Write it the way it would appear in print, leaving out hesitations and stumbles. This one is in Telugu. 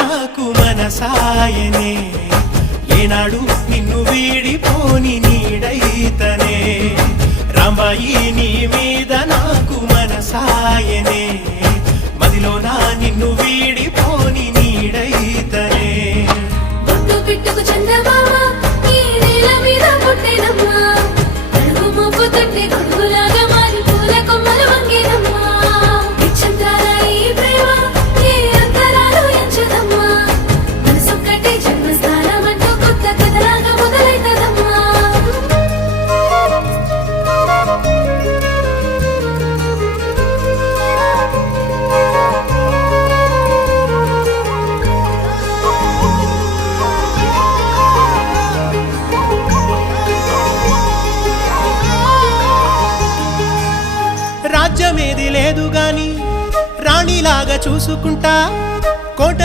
నాకు మనసాయనే ఏనాడు నిన్ను వీడిపోని నీడైతనే రాంబాయి నీ మీద నాకు మనసాయనే మదిలోన నిన్ను వీడిపోని నీడైతనే బొట్టు పెట్టుకు చందమామ ఈ నేల మీద పుట్టేనమ్మా అడుగు మోపు తొట్టి గొడుగులాగా మారి పూల కొమ్మలు వంగేనమ్మా నిశ్చంద్రాల ఈ ప్రేమ ఏ అంతరాలు ఎంచదమ్మా మనసొక్కటే జన్మస్థానం అంటూ కొత్త కథలాగా మొదలైతదమ్మా రాజ్యమేది లేదు గాని రాణిలాగా చూసుకుంటా కోట